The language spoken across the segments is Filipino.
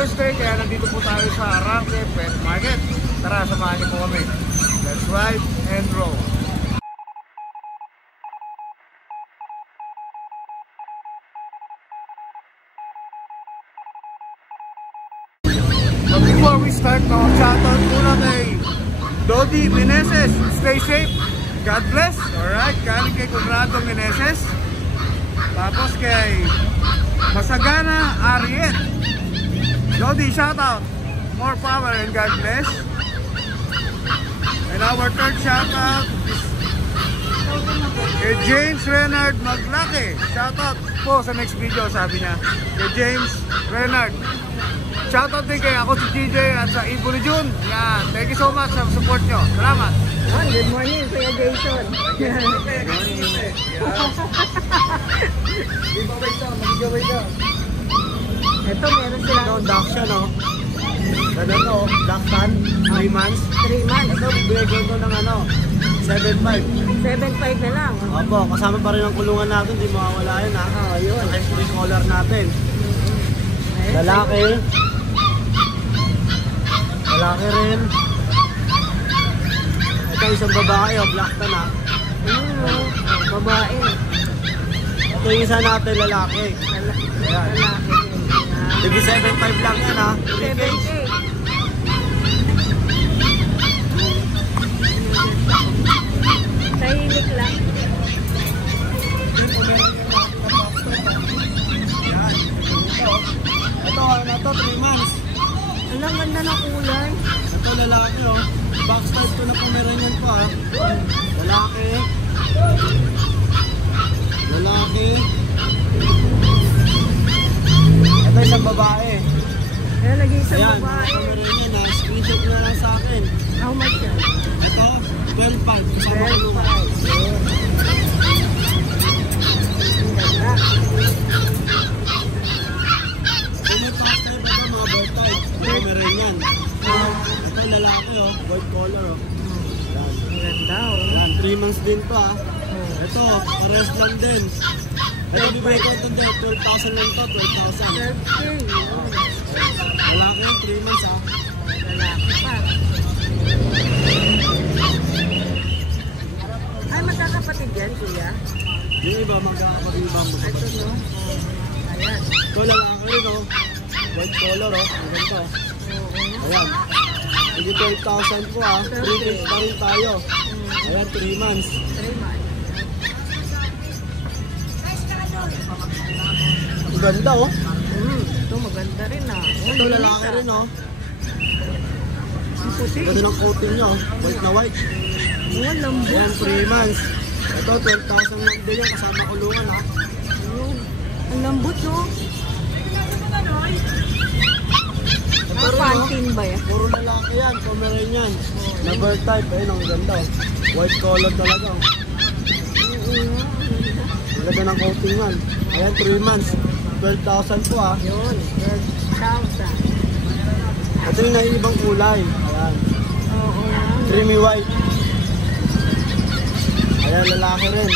Father's Day, kaya nandito po tayo sa Arranque Pet Market. Tara, samahan niyo po kami. Let's ride and roll. But before we start, shoutout muna kay Dodi Meneses. Stay safe. God bless. Alright, galing kay Conrado Meneses. Tapos kay Masagana Ariet. Dodi, shoutout. More power and God bless. And our third shoutout is kay James Renard Maglaki. Shoutout po sa next video, sabi niya. Kay James Renard. Shoutout din kay ako si GJ at sa Ibo ni June. Yan. Thank you so much sa support nyo. Salamat. Good morning, Kuya Jason. Good morning. Giveaway to, mag-giveaway to. Ito, meron sila. Ito, duck siya, no? Ano to? Duck tan, 3 months. 3 months. Ito, bibigay ko ito ng ano, 7.5. 7.5 na lang. Opo, kasama pa rin ang kulungan natin, di mawawala yun, ha? Oo, yun. Ice collar natin. Lalaki. Lalaki rin. Ito isang babae, black tan, ha? Babae. Ito yung isa natin, lalaki. Lalaki. Sige, 7.5 lang yan, ha? 7.8. Tahimik lang. Ito, ano to, 3 months. Ang ganda ng kulay. Ito, lalaki, oh. Box type ko na Pomeranian pa, ha? Lalaki. Lalaki. Ito isang babae. Ayan, nag-iisang Ayan, babae. Pomeranian, ha? Screenshot na lang sa akin. How much yan? Ito, 12.5. Kasama ko yung 3 months din to, ha. Ito, pares lang din. Ito, bibigay ko ito din. 12,000 lang to, 12,000. 12K. Lalaki yung 3 months, ha. Lalaki pa. Ay, magkakapatid yan, kuya? Yung iba, magkakapatid ba mo? Ito, no? Ayan. Ito, lalaki rin, oh. White color, oh. Ang ganito. Ayan. Sige, 12,000 po, ha. 3 days pa rin tayo. Ayan, 3 months. 3 months. Ang ganda, oh. Ito, maganda rin, ah. Ito, lalaki rin, oh. Ang puti. Ganda ng coating nyo, white na white. Oh, lambot. Ayan, 3 months. Ito, 12,000 lang din yan, kasama kulungan, ha. Oh, ang lambot, no? Ito rin, Pantin ba yan? puro lalaki yan, Pomeranian. Number type, ayun, ang ganda, oh. White color talaga, oh. Ang ganda ng coating yan. Ayan, 3 months. 12,000 po, ha. Yun, 12,000. Ito yung naiibang kulay. Ayan. Oo. Creamy white. Ayan, lalaki rin.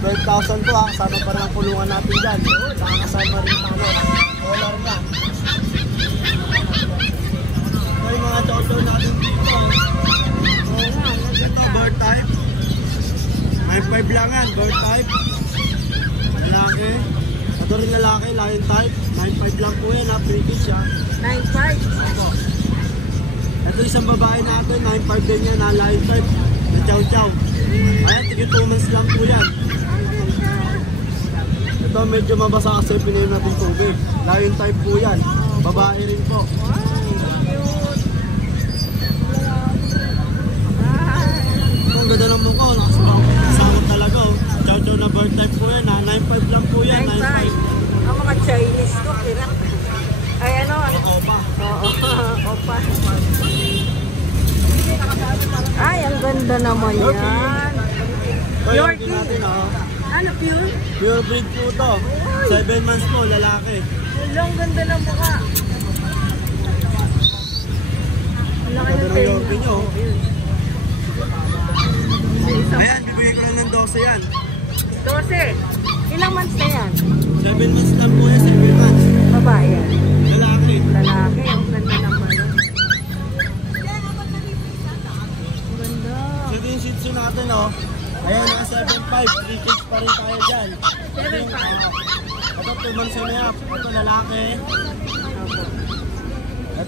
12,000 po, ha. Kasama pa rin ang kulungan natin dyan. Saka kasama rin tanong. Color na. Ito yung mga chow-chow natin dito. Ito, bird type. May 5 lang yan, bird type. Lalaki. Ito rin lalaki, lion type. 9.5 lang po yan, ha. British, ha. 9.5. Ito isang babae natin, 9.5 din yan, ha. Lion type. Na chow-chow. Ayan, tigil 2 months lang po yan. Ito medyo mabasa kasi pinayin natin tubig. Lion type po yan. Babae rin po. Ang ganda ng mukha, nakasama talaga, oh. Chow-chow na bird type po yan, ha. 9.5 lang po yan, 9.5. Ang mga Chinese ko, kirap. Ay, ano? Opa. Oo, opa. Ay, ang ganda naman yan. Ito yung din natin, oh. Ano, pure? Pure breed po to. 7 months po, lalaki. Wala, ang ganda ng mukha. Wala kayo Ganda ng Yorkie nyo, oh. Ayan, bibigay ko lang ng 12 yan. 12. Ilang months na yan? 7 months lang po yan, 7 months. Babae yan. Lalaki.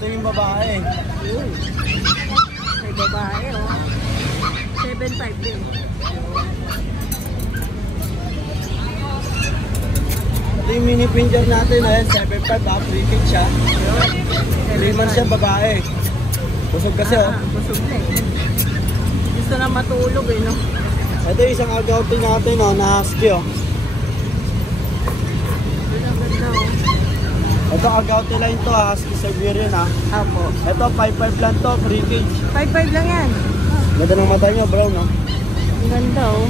Ito yung babae. May babae, oh. 7.5 din. Ito yung mini pincher natin. Ayan, 7.5 ha. Free kit siya. 3 months siya, babae. Busog kasi oh. Busog na eh. Gusto na matulog eh, no? Ito yung isang agouti natin oh, na husky oh. Ganda, oh. Ito agouti line to, husky Siberian ha. Apo. Ito 5.5 lang to, free cage. 5.5 lang yan. Ganda ng mata nyo, brown no? Ang ganda, oh.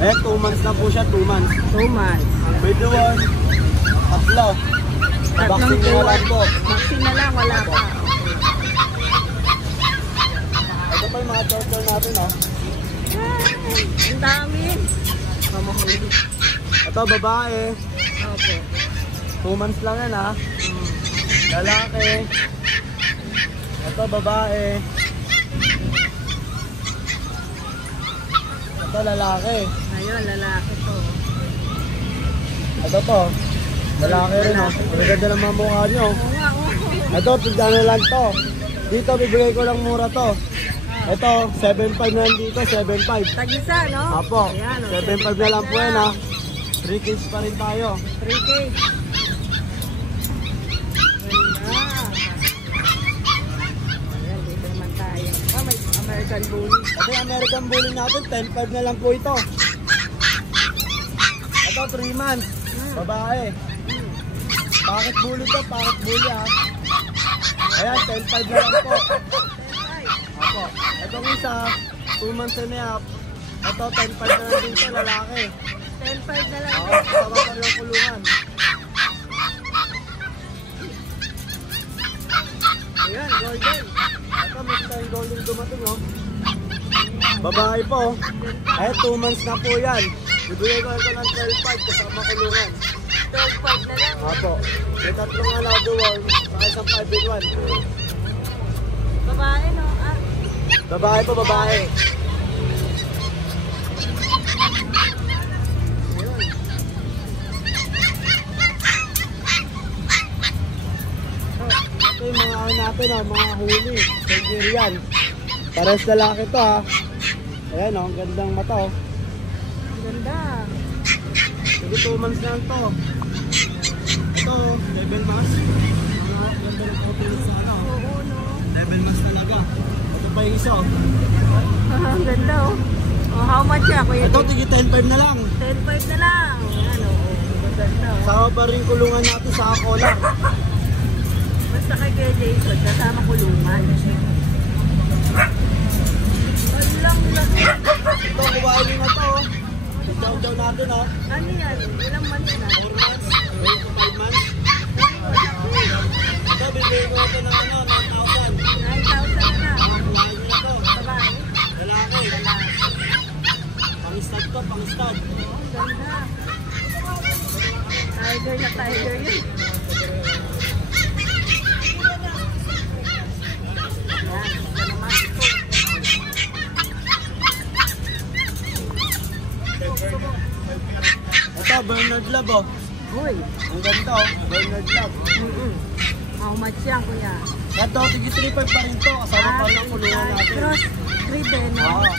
Eh, 2 months na po siya, 2 months. 2 months. Pwede one, tatlo. Vaccine na lang po. Vaccine na lang, wala pa. Ito pa yung mga turtle natin oh. Ang dami. Mamahuli. Ito babae, Opo. 2 months lang yan ha. Lalaki. Ito babae. Ito lalaki. Ayun, lalaki to. Ito to. Lalaki rin oh. Ang ganda ng mga mukha nyo. Oo nga, oo. Ito, tignan lang to. Dito, bibigay ko lang mura to. Ito, 7.5 na lang dito, 7.5. Tag-isa, no? Apo, Ayan, oh, 7.5 na lang po yan ha. 3 kids pa rin tayo. 3K. Ganda. Ayan, dito naman tayo. Ah, may American Bully. Ito yung American Bully natin, 10.5 na lang po ito. Ito, 3 months. Babae. Pocket bully to, pocket bully ha. Ayan, 10.5 na lang po. Apo. Itong isa, 2 months and a half. Ito, 10.5 na lang dito, lalaki. 10.5 na lang. Oo, kasama pa lang kulungan. Ayan, golden. Ito, may tayong golden dumating oh. Babae po. Ay, 2 months na po yan. Bibigay ko ito ng 12.5 kasama kulungan. 12.5 na lang. Apo. May tatlong alado worm, saka isang 5-in-1. Babae, no? Ah, Babae po, babae. ayun. Ito yung mga ano natin ha, mga huli. Siberian. Pares lalaki to ha. Ayan oh, ang gandang mata oh. Ang ganda. Sige, 2 months na lang to. Ito, 7 months. Ang ganda ng hotel sa ano. Oo, no? 7 months talaga. Ito pa yung isa oh. Ang ganda, oh. Oh, how much siya, kuya? Ito, tigi 10.5 na lang. 10.5 na lang. Ayan, oo. Ang ganda, oh. Sama pa rin kulungan natin sa collar. Basta kay Kuya Jason, kasama kulungan. Alang laki. Ito, kubain na to oh. Chow-chow natin oh. Ano yan? Ilang months na? 4 months. 5 months. Ito, bibigay ko ito ng ano, 9,000. 9,000 na lang. Kumain nyo na to. Babae. Lalaki. Pang-stud to, pang-stud. Oh, ang ganda. Tiger na tiger yun. Yan, ito naman. Ito, Bernard Lab oh. Uy. Ang ganda oh, Bernard Lab. How much yan, kuya? Ito, tigi 3.5 pa rin to. Kasama pa rin ang kulungan natin. Cross breed din, no? Oo.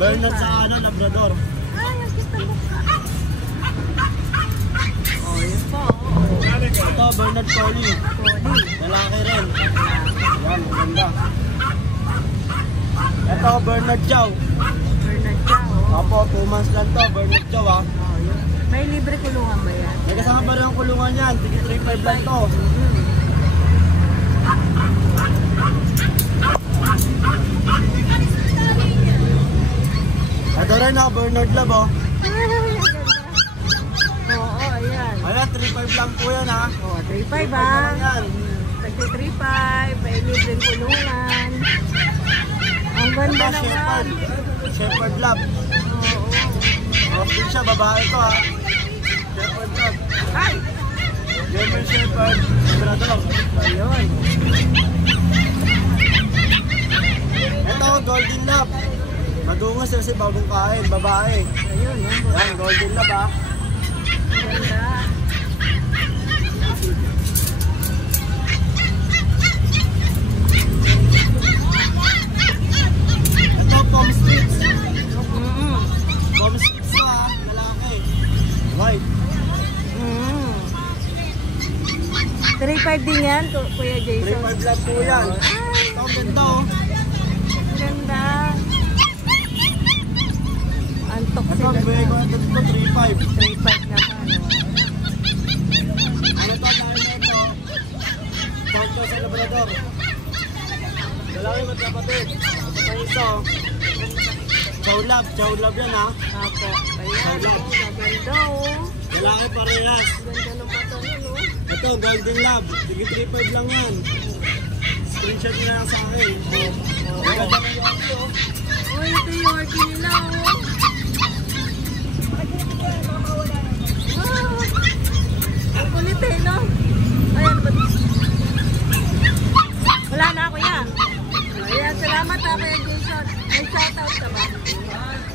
Bernard sa ano, Labrador. Ay, ang kita mo ka. Oh, yun po. Oh. Ito, Bernard Collie. Poli. Lalaki rin. Yan, maganda. Ito, Bernard Chow. Bernard siya, oh. Apo, 2 months lang to, Bernard Chow ha. Oh, yun. May libre kulungan ba yan? May kasama pa rin ang kulungan yan. Tigi 3.5 lang to. Ito rin oh, Bernard Lab oh. Oo, ayan. Ayan, 3.5 lang po yan ha. Oh, 3.5 3.5 ha. lang yan. Tagti 3.5, may libre kulungan. Ang ganda Ito, naman. Shepherd Lab. Oo. Off din siya, babae to ha. Shepherd Lab. Ay! German Shepherd, Labrador. Ayun. Ito, Golden Lab. Madungas kasi bagong kain, babae. Ayun, yan. Yan, Golden Lab ha. Ang ganda. yan, Kuya Jason? 3.5 lang po yan. Ito ang ganda oh. Ganda. Antok Ito sila. ang bigay ko ito 3.5. 3.5 naman. Ano to? Dahil na ito. Santo sa Labrador. Lalaki magkapatid. Ito pa isa oh. Chow love yan ha. Apo. Ayan, maganda oh. Lalaki parehas. Ganda ng mata niya, no? Ito, golden lab. Sige, 3.5 lang yan. Screenshot nyo na lang sa akin. Maganda na yung ito. Oh, ito yung Yorkie nila, oh. Ang kulit eh, no? Ayan, ba't? Wala na, kuya. Ayan, salamat ha, Kuya Jason. May shoutout ka ba?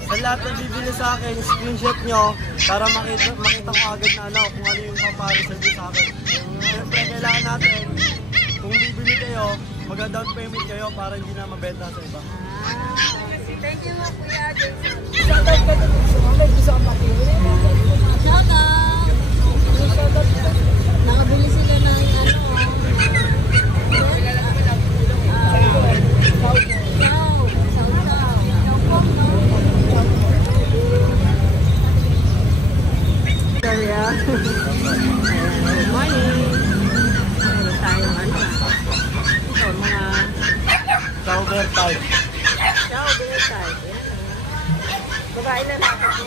Sa lahat na bibili sa akin, screenshot nyo para makita ko agad na ano, kung ano yung comparison nyo sa akin. Siyempre, kailangan natin, kung bibili kayo, mag-down payment kayo para hindi na mabenta sa iba. Thank you, Kuya Jason. Shoutout! Nakabili sila ng ano, good morning. Meron tayong ano. Ito, mga Cover type. chow beer type. Yan. Babae na natin.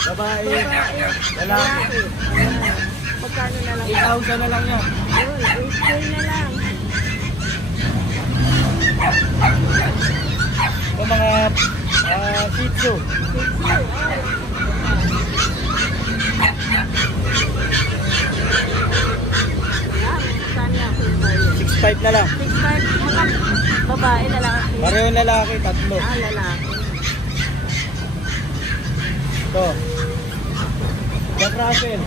Babae, Babae. lalaki. Ayan. Magkano na lang? 8,000 na lang yan. Yun, 8K na lang. Ito mga Shih Tzu. Saan niya ako 6.5 na lang. 6'5", mga babae, lalaki. Pareho lalaki, tatlo. Lalaki. Ito. Jack Russell.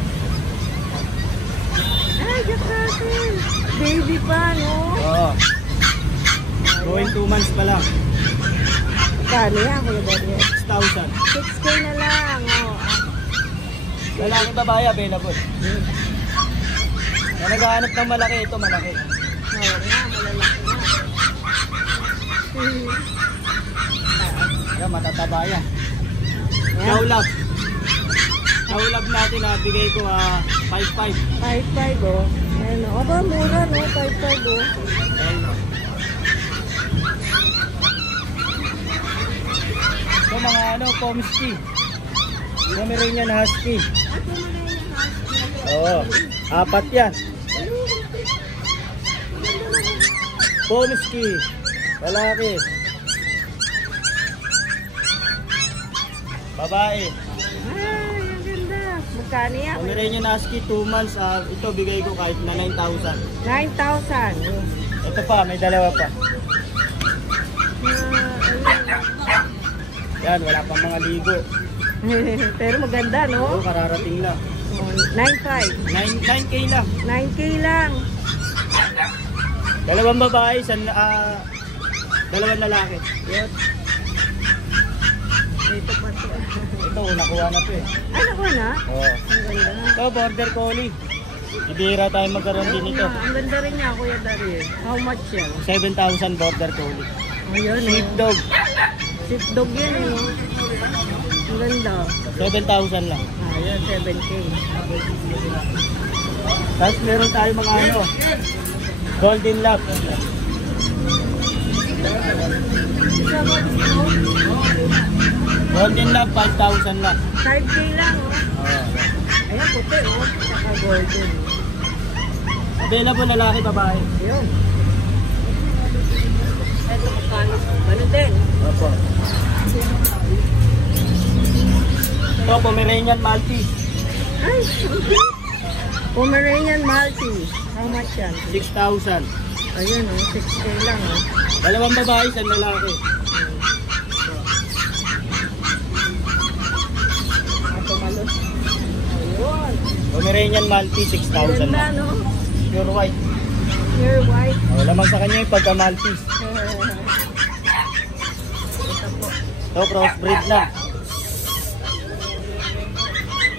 Ay, Jack Russell. Baby pa, no? Oo. Going 2 months pa lang. Kano yan, Kuya Daniel? 6,000. 6K na lang. Oh. Lalaki babae available. Na naghahanap ng malaki, ito malaki. Oo nga, malalaki na. Yan, matataba yan. Chow love. Chow love natin bigay ko 5.5. 5'5", oh. Ayun, oh. Aba, mura, no? 5'5", oh. Ito mga Pomsky. Pomeranian Husky. Oo, 4 yan. Pomsky. Lalaki. Babae. Ay, ang ganda. Magkano yan? Pomeranian Husky 2 months. Ito bigay ko kahit na 9,000. 9,000. Ito pa, may dalawa pa. Yan, wala pang mga ligo. Pero maganda, Oo, no? kararating lang. 9,500. 9K lang. 9K lang. Dalawang babae, dalawang lalaki. Yun. Ito pa to. Ito, nakuha na to eh. Ay, nakuha na? Oo. Ang ganda. Ito, border collie. Ibira tayo magkaroon din ito. Ang ganda rin niya, Kuya Daryl. How much yan? 7,000 border collie. Ayun, Sheep dog, Sheepdog yan, eh. No? Ang ganda. 7,000 lang. Ayun, 7K. Tapos meron tayo mga golden lab. Golden lab, 5,000 lang. 5K lang, oh. Ayan, puti, oh. Saka golden. Available lalaki, babae. Ayun. Ito, magkano. Ganun din. Opo. Ito, Pomeranian Maltese. Ay, Pomeranian Maltese. How much yan? 6,000. Ayun, oh. 6K lang, oh. Dalawang babae, isang lalaki. Ito, malot. Ayun. Pomeranian Maltese, 6,000 Ganda, lang. no? Pure white. Pure white. Lamang sa kanya yung pagka Maltese. Ito po. Ito, crossbreed na.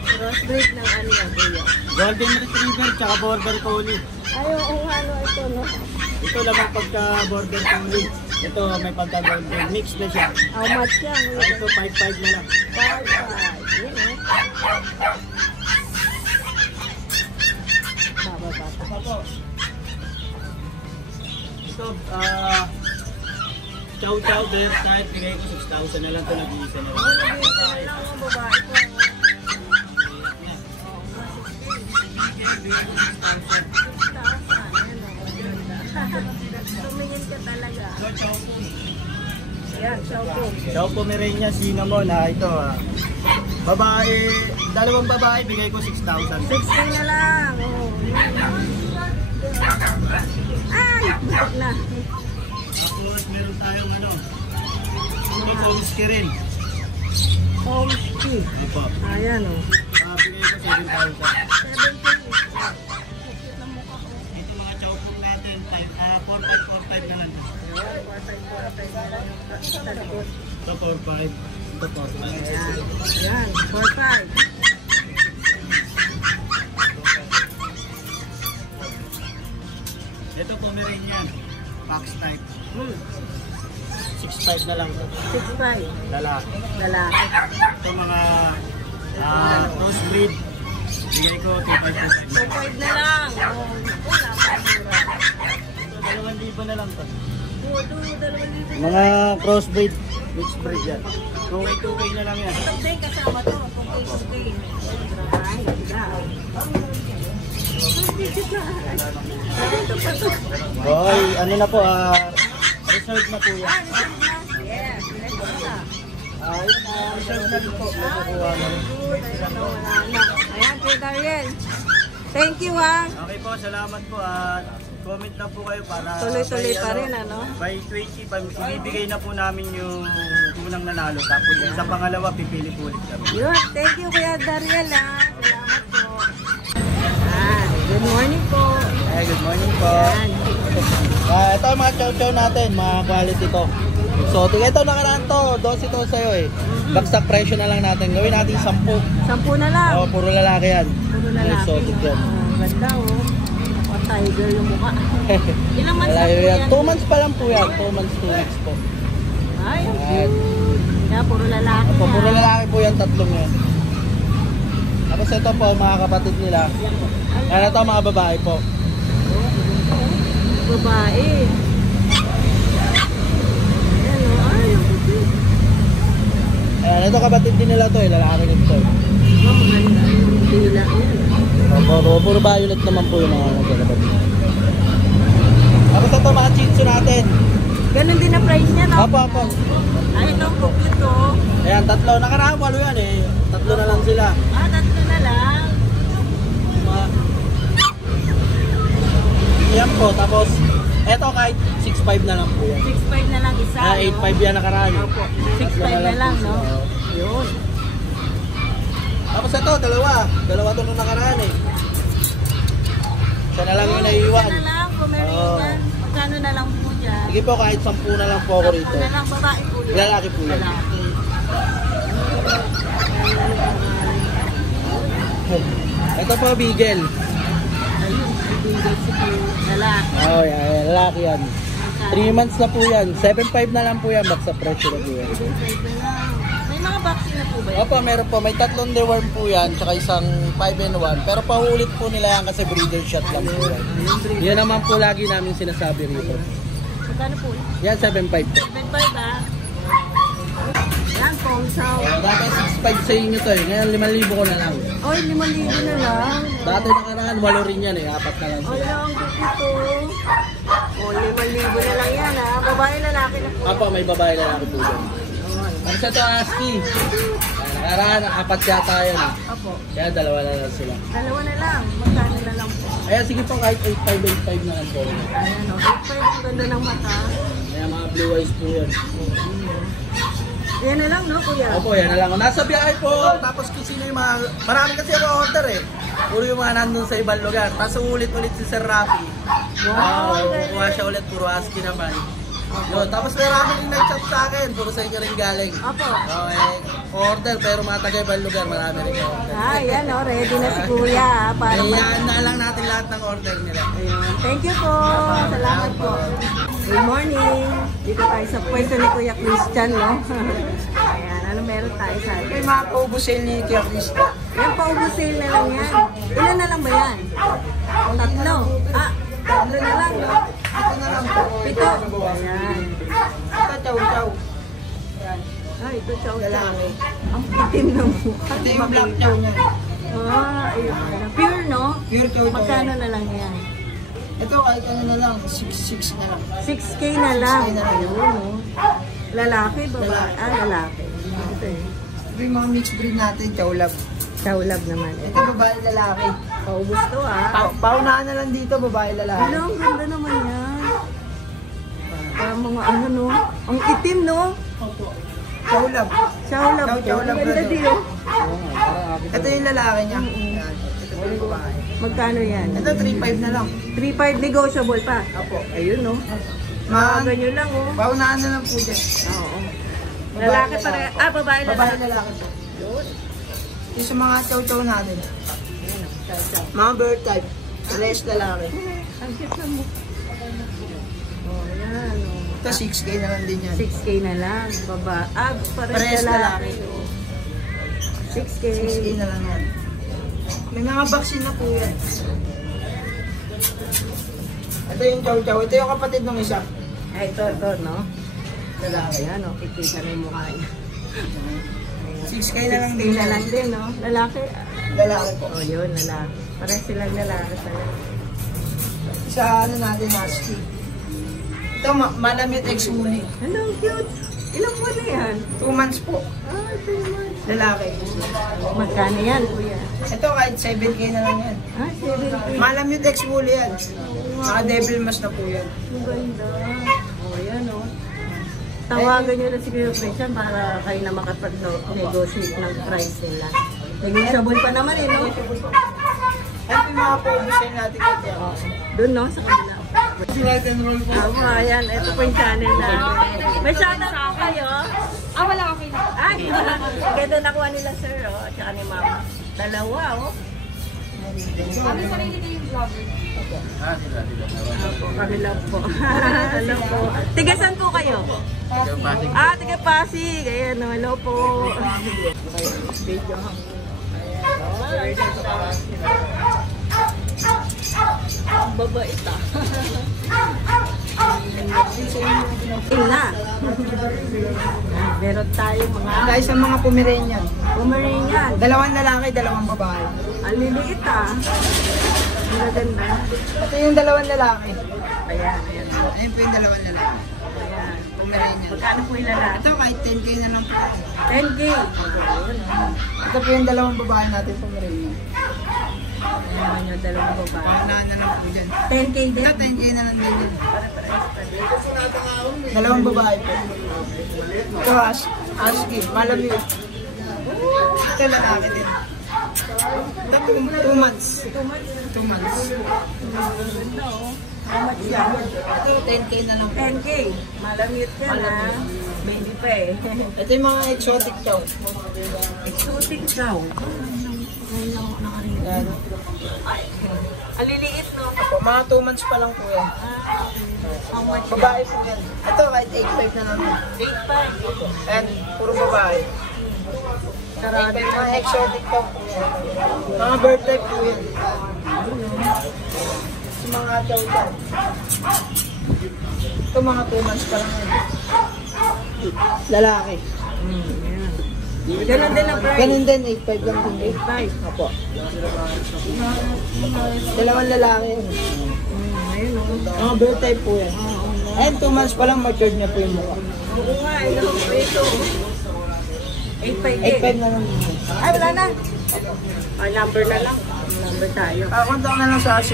Crossbreed ng ano yan, kuya? Golden Retriever tsaka Border Collie. Ay, oo nga, no, ito, no? Ito lamang pagka Border Collie. Ito may pagka Golden. Mix na siya. How much yan? Ito 5-5 na lang. 5-5. Yun, eh. Bababa. Ito po. Ito, Chow Chow Bear kahit bigay ko 6,000 na lang ito, nag-iisa na lang. Oo, nabigyan na lang ang babae ko. Tumingin ka talaga. Ayan, Chow Po. Chow Pomeranian Cinnamon ito babae, dalawang babae bigay ko 6,000. 6K na lang. Oh. Ay, butok na. Tapos meron tayong ito Pomsky rin. Pomsky. Opo. Ayan, oh. Bigay ko 7,000. 7K. Ito mga chow pong natin 4-5 na lang. Ito 4-5. Ito 4-5. Ayan, 4-5. Ito Pomeranian Fox type. 6'5 na lang. 6'5. Lalaki. Lalaki. Ito mga crossbreed. Bigay ko 2,500. 2.5 na lang. Oh, wala pa mura. Ito 2,000 na lang to. Oo, 2,000. Mga crossbreed, mixed breed yan. 2K na lang yan. Ito din kasama to. 2K. Ay, ganda. Ito pa to. Boy, na po, reserve na po yan. Ah, reserve na. Yes, reserve na. Reserve na rin po. Nakukuha na rin. Good, ayun na, wala na. Ayan, Kuya Dariel. Thank you, ah. Okay po, salamat po at comment na po kayo para Tuloy-tuloy pa rin, ano? by 20, ibibigay na po namin yung unang nanalo. Tapos sa pangalawa, pipili po ulit kami. Yun, thank you, Kuya Dariel, ah. Salamat po. Ah, good morning po. Good morning po. Ayan. Ito ang mga chow-chow natin, mga quality to. Exotic. Ito nakaraan to, 12 to sa'yo eh. Bagsak presyo na lang natin. Gawin natin 10. 10 na lang. Oo, puro lalaki yan. Puro lalaki. Exotic yan. Ganda, oh. O, tiger yung mukha. Ilang months na Malayo po yan. yan? 2 months pa lang po yan. 2 months, 2 weeks po. Ay, ang Ayan. cute. Kaya puro lalaki Opo, puro yan. lalaki po yan, tatlong yan. Tapos ito po, mga kapatid nila. Yan ito, mga babae po. Babae. Ayan, oh. Ay, ang cute. Ayan, ito kapatid din nila to eh, lalaki din to. Oh, maganda yung dila. Ayan. Puro violet naman po yung mga kapatid. Tapos ito, mga chitsu natin. Ganon din na price niya, no? Apo. Ay, ito ang cute, oh. Ayan, tatlo. Nakaraan, 8 yan eh. Tatlo na lang sila. Ah, 3 na lang. Yan po, tapos eto kahit 6'5 na lang po yan. 6.5 na lang isa. 8'5 yan nakaraan. Opo. 6.5 na lang, no? Yun. Tapos ito, dalawa to nung nakaraan eh. Isa na lang yung naiiwan. Isa na lang, Pomeranian. Magkano na lang po dyan? Sige po, kahit 10 na lang po ako rito. 10 na lang, babae po yun. Lalaki po yan. Lalaki. Ito po, Beagle. Ayun, bibigay si lalaki. Oh, yan, lalaki yan. 3 months na po yan. 7'5 na lang po yan, baksa presyo na po yan. 7.5 na lang. May mga vaccine na po ba yun? Opo, meron po. May 3 deworm po yan, tsaka isang 5-in-1. Pero paulit po nila yan kasi breeder shot lang po yan. Yan naman po lagi namin sinasabi rito. Magkano po? Yan, 7'5 po. 7.5 ah. Yan, Pongsaw. Dati 6'5 sa inyo to eh. Ngayon 5,000 ko na lang. Oy, 5,000 na lang. Dati nakaraan, 8 rin yan eh. 4 na lang Oy, sila. ang dito. O, 5,000 na lang yan ha. Babae, lalaki na po. Apo, may babae lalaki po yan. Ano sa to, ASCII? Nakaraan, 4 yata yan eh. Opo. Kaya 2 na lang sila. 2 na lang. Magkano na lang po. Kaya sige po, kahit 8'5 na lang po. Ayan o. 8.5 ang ganda ng mata. Kaya mga blue eyes po yan. Yan na lang, no, kuya? Opo, yan na lang. Nasa biyahe po. Tapos kung sino yung mga... Marami kasi ako order eh. Puro yung mga nandun sa ibang lugar. Tapos ulit-ulit si Sir Rafi. Wow, Kuha siya ulit. Puro ASCII naman. Yun, tapos marami rin nag-chat sa akin, puro sa inyo rin galing. Opo. Okay, order pero matagay ba lugar, marami rin order. Yan o, ready na si Kuya. Para Ayan na lang natin lahat ng order nila. Ayun. Thank you po. Salamat po. Good morning. Dito tayo sa pwesto ni Kuya Christian, no? Ayan, ano meron tayo sa atin? Yung mga paubo sale ni Kuya Christian. Yan, paubo sale na lang yan. Ilan na lang ba yan? Tatlo. Tatlo na lang, no? Ito na lang po. 7. Ayan. Ito, chow-chow. Ito chow Lalaki. Ang itim na mukha. Ito yung black chow niya. Ayun. Pure, no? Pure chow-chow. Magkano na lang yan? Ito kahit ano na lang, 6 na lang. 6K na lang. 6K na lang. Ayun, no? Lalaki, babae? Lalaki. Ito eh. Ito yung mga mixed breed natin, chow-lab. Chow-lab naman. Ito babae lalaki. Paubos to, Paunahan na lang dito, babae lalaki. Ano, ang ganda naman yan. Parang mga ano, no? Ang itim, no? Chow-lab. Chow-lab. Chow-lab Ang ganda na to. din, oh. Ito yung lalaki niya. Yan. Ito po yung babae. Magkano yan? Ito 3.5 na lang. 3.5 negotiable pa. Apo. Ayun, no? Man, Ganyan lang, oh. paunahan na lang po dyan. Oo. Lalaki pa rin. Babae na Babae lalaki po. Yung sa mga chow-chow natin. Mga bird type. Rest lalaki. Ang cute na mo. Ayan, oh. Ito 6K na lang din yan. 6K na lang. Pares Parehas lalaki. lalaki. 6K. 6K na lang yan. May mga vaccine na po yan. Ito yung chow-chow. Ito yung kapatid ng isa. Ito, no? Lalaki. Ayan, oh. Kikita na yung mukha niya. 6K na lang 6K din na yan. lang din, no? Lalaki. Lalaki po. Oh, yun, lalaki. Pares silang lalaki talaga. Sa ano natin, husky. Ito, malamit ex-uli. Hello, cute. Ilang buwan na yan? 2 months po. 2 months. Lalaki. Magkano yan, kuya? Ito kahit 7K na lang yan. 7K. Malamit ex-uli yan. Mga devil mas na po yan. Ang ganda. Oh, yan, oh. Tawagan nyo na si Kuya Christian para kayo na makapag-negotiate ng price nila. Negotiable pa naman, eh, no? Ito yung mga po-design natin kasi. Doon, no? Sa kanila. Ayan. Ito po yung channel na. May shoutout po kayo? Wala okay na. Ay, ganda nakuha nila, sir, oh. Tsaka ni mama. Dalawa, oh. Kami sarili na yung vlogger. Kami lang po. Hello po. Tigasan po kayo? Tiga Pasig. Ayan, oh. Hello po. Video. Babait ah. Ila. Meron tayo mga Dahil sa mga Pomeranian. Pomeranian. 2 lalaki, 2 babae. Ang liliit ah. Ang maganda. Ito yung 2 lalaki. Ayan. Ayun po yung 2 lalaki. Ayan. Pomeranian. Magkano po yung lalaki? Ito kahit 10K na lang po. 10K. Ito po yung 2 babae natin Pomeranian. Ayan naman yung dalawang babae. Paunahan na lang po dyan. 10K din. Ito 10K na lang din yun. Para-parehas pa din. 2 babae po. Ito husky, malamig. Ito lalaki din. Ito 2 months. 2 months. Ganda oh. How much yan? Ito 10K na lang po. 10K. Malamit yan ha. Baby pa eh. Ito yung mga exotic chow. Exotic daw. Yan. Ang liliit no? Po, mga 2 months pa lang po yan. How much? Babae po yan. Ito kahit 8.5 na lang. 8.5. And puro babae. Karami. Mga exotic chow po yan. Mga bird type po yan. Sa mga chow chow. Ito mga 2 months pa lang yan. Lalaki. Ganun din ang price. Ganun din, 8.5 lang din. 8.5. Opo. 2 lalaki yan. Ayun oh. Mga bird type po yan. And 2 months pa lang matured na po yung mukha. Oo nga, ilang preso. 8.5 din. 8.5 na lang. Ay, wala na. Number na lang. Number tayo. Contact na lang sa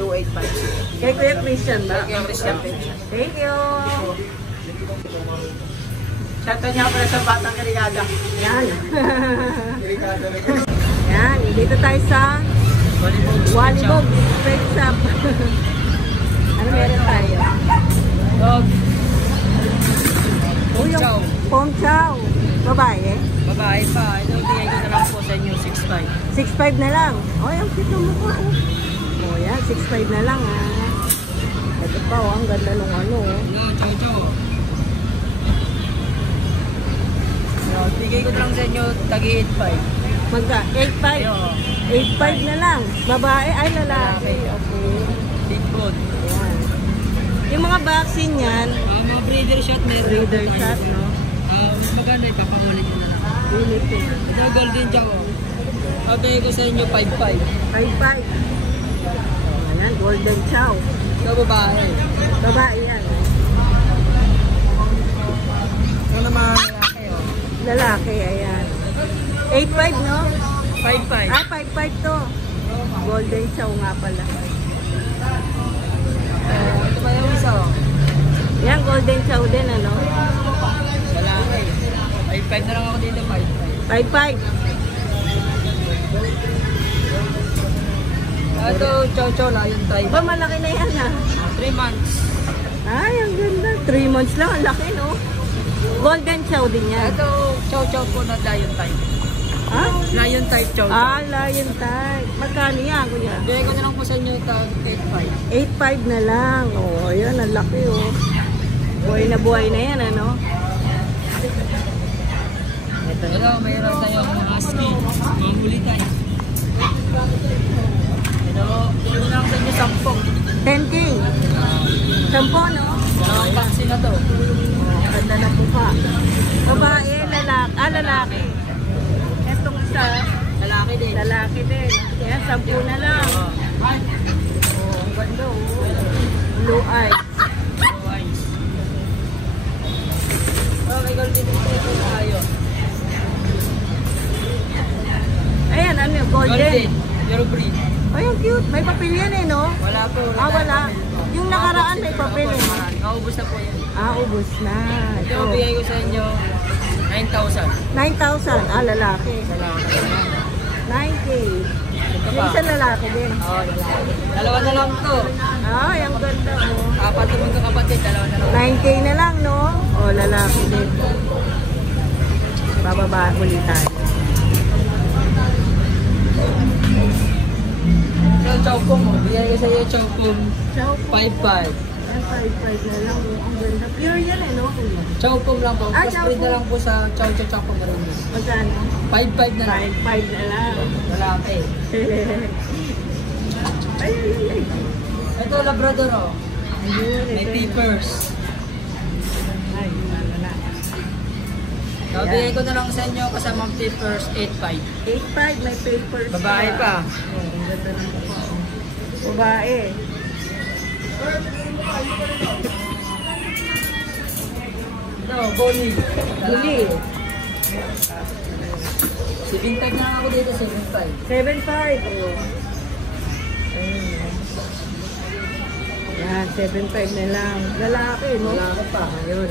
0915-768-2856. Kay Kuya Christian ba? Kaya Christian Page. Thank you. Shoutout niya pala sa Batang Kirigada. Yan. Yan. Dito tayo sa Walibog Pet Shop. Ano meron tayo? 6'5 na lang. Oh, yung cute ng mukha. Oh, yan. 6'5 na lang, ha. Ito pa, oh. Ang ganda nung ano, oh. Chow. Bigay ko lang sa inyo, tagi 8.5. Magka? 8'5. 8'5 na lang. Babae, ay lalaki. Okay. Big gold. Ayan. Yung mga vaccine yan, Mga breeder shot meron. breeder shot, no? Maganda, ipapangulit nyo na lang. Philippine. Ito golden chow. Bigay ko sa inyo 5.5. 5'5. Ayan, golden chow. Ito babae. Babae yan. Ito naman lalaki, oh. Lalaki, ayan. 8'5, no? 5.5. Ah, 5'5 to. Golden chow nga pala. Ito pa yung isa, oh. Yan, golden chow din, ano? Lalaki. 5.5 na lang ako dito, 5.5. 5'5. Ito, chow lion type. Ba, malaki na yan, ha? 3 months. Ay, ang ganda. 3 months lang, ang laki, no? Golden chow din yan. Ito, chow po na lion type. Ha? Lion type chow. Ah, lion type. Magkano yan, kuya? Bigay ko na lang po sa inyo tag 8.5. 8'5 na lang. Oh, ayan, ang laki, oh. Buhay na yan, ano? Ito, mayroon tayong husky. Mga kulitan. Ito, bigay ko na lang sa inyo 10. 10K. 10, no? Dalawang vaccine na to. Oh, ganda na po pa. Babae, lalaki. Ah, lalaki. Etong isa, Lalaki din. lalaki din. Yan, 10 na lang. Oh, Oh, ang ganda, oh. Blue eyes. blue eyes. Oh, may golden ito tayo. Ayan, ano yun? Golden. Zero breed. Ay, ang cute. May papel yan, eh, no? Wala po. Ah, wala. Yung nakaraan may papel, eh. Naubos na po yan. Ah, ubos na. Ito, Ito. bigay ko sa inyo 9,000. 9,000. Ah, lalaki. Lalaki. 9K. Ito Yung pa. isa lalaki din. Oo, lalaki. Dalawa na lang to. Ay, ang ganda, oh. Apat na magkakapatid, dalawa na lang. 9K na lang, no? O, lalaki din. Bababa ulit tayo. So, chowpong mo. Bigay ko sa iyo chowpong Chow 5.5. 5'5 na lang. Ang ganda. Pure yan, eh, no? Chowpong lang po. Ah, Crossbreed na chowpong. lang po sa chowpong na rin. Magkano? 5.5 na lang. 5'5 na lang. Lalaki. Ay, ay, ay. Ito, Labrador, oh. Ayun, May ito. papers. Ay, ano na. So, bigay ko na lang sa inyo kasamang papers 8.5. 8'5, may papers. Babae pa. Oh, ang ganda ng mukha, oh. Babae. Ito, Bonnie. Buli. 7.5 na lang ako dito, 7.5. 7'5. Oh. Ayun. Yan, 7'5 na lang. Lalaki, no? Lalaki pa. Ayun.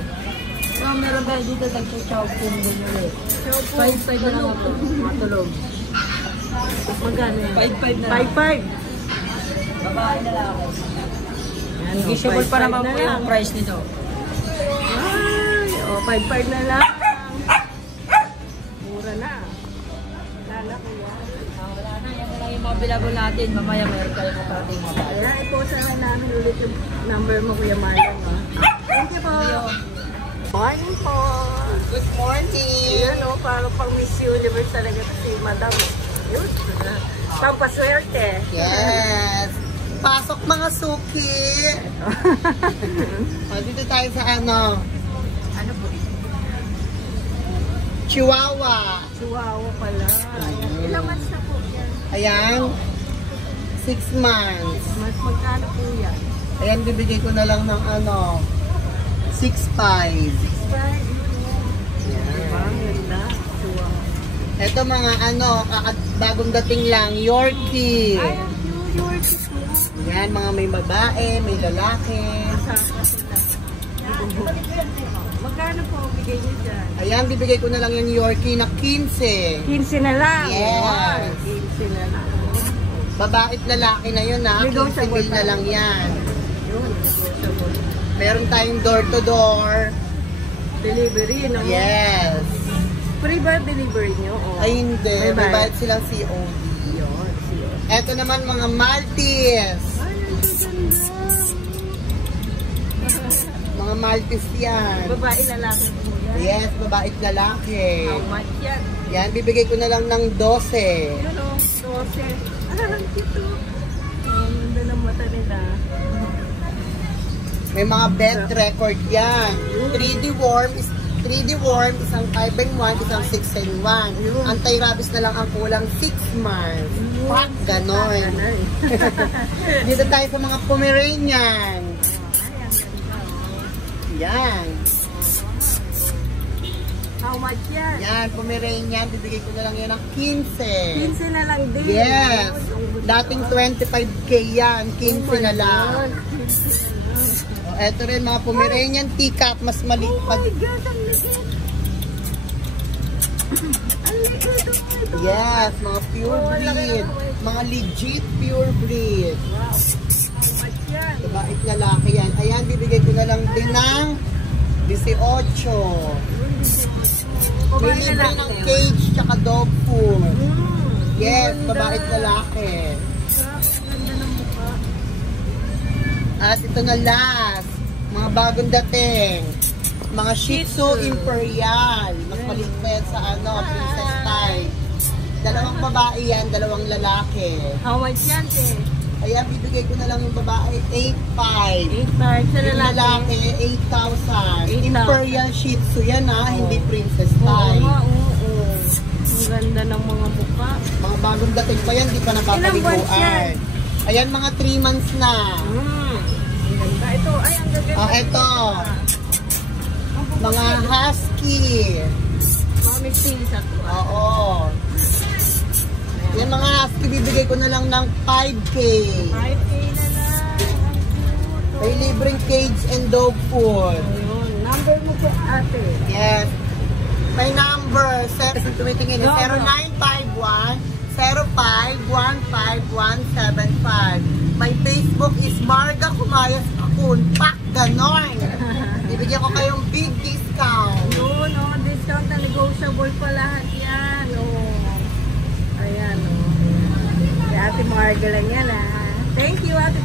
So, meron tayo dito, tag-chowpong din ulit. 5.5 na lang ako. Matulog. Magkano yan? 5.5 na lang. 5'5. Babae na lang ako. Yan, Negotiable pa 5'5 naman na po lang. yung price nito. Ay, oh, 5'5 na lang. Mura na. Lala ko yan. Wala na, yan na lang yung mga bilabol natin. Mamaya meron tayo kaparating mga bago. Kaya iposahan namin ulit yung number mo, Kuya Malang. Ha? Thank you po. Morning po. Good morning! Yan o, parang pang Miss Universe talaga si Madam. Yun. Pampaswerte. Yes! Pasok mga suki! O, dito tayo sa ano? Ano po? Chihuahua. Chihuahua pala. Ilang months na po yan? Ayan. 6 months. Mas magkano po yan? Ayan, bibigay ko na lang ng ano, 6.5. 6'5". Ang ganda. Chihuahua. Ito mga ano, bagong dating lang, Yorkie. Ay, ang cute. Yorkie po. Ayan, mga may babae, may lalaki. Kasama sila. Magkano po ang bigay niyo dyan? Ayan, bibigay ko na lang yung Yorkie na 15. 15 na lang. Yes. Wow, 15 na lang. Babae at lalaki na yun ha. Negotiable 15 na pa. lang yan. Yun. Meron tayong door-to-door. Delivery, no? Yes. Free ba delivery nyo? O? Ay hindi. May May bayad? bayad silang COD. Eto naman mga Maltese. Ay, ang ganda. Mga Maltese yan. Babae, lalaki po yan. Yes, babae at lalaki. How much yan? Yan, bibigay ko na lang ng 12. Yun o, 12. Ang cute o. Ang ganda ng mata nila. May mga bed record yan. 3D worm, isang 5-in-1, isang 6-in-1. Anti-rabies na lang ang kulang 6 months. Pak, ganon. Dito tayo sa mga Pomeranian. Yan. How much yan? Yan, Pomeranian. Bibigay ko na lang yan ng 15. 15 na lang din. Yes. Dating 25K yan. 15 na lang. Eto rin mga Pomeranian teacup. Mas maliit pa. Oh my God, ang likit. Ang likit. Yes, mga pure breed. Mga legit pure breed. Wow. How much yan? Babae at lalaki yan. Ayan, bibigay ko na lang din ng 18. May Babae libre lalaki. ng cage tsaka dog food. Mm, Yes, ganda. babae at lalaki. Ang ganda ng mukha. At ito na last, mga bagong dating. Mga Shih Tzu Imperial. Mas maliit pa yan sa princess type. Dalawang babae yan, dalawang lalaki. How much yan, te? Ayan, bibigay ko na lang yung babae 8,500. 8,500 sa Yung lalaki. lalaki 8,000. 8,000. Imperial Shih Tzu yan hindi princess Oo type. nga, oo. Ang ganda ng mga mukha. Mga bagong dating pa yan, di pa Ilang months yan? napapaliguan. Ayan, mga 3 months na. Ang ganda. Ito, ay, ang ganda. Eto. Mga husky. Mga mixing sa to. Oo. Yan mga husky, bibigay ko na lang ng 5K. 5K na lang. Ang cute. May libreng cage and dog food. Ayun. Number mo po, ate. Yes. May number. Tumitingin. Go, go. 0951 0515175175. My Facebook is Marga Kumayas Akun. Pak, ganon. Bibigyan ko kayong big discount. Yun, discount na negotiable pa lahat yan. Ayan, Kaya Ate Marga lang yan, Thank you, Ate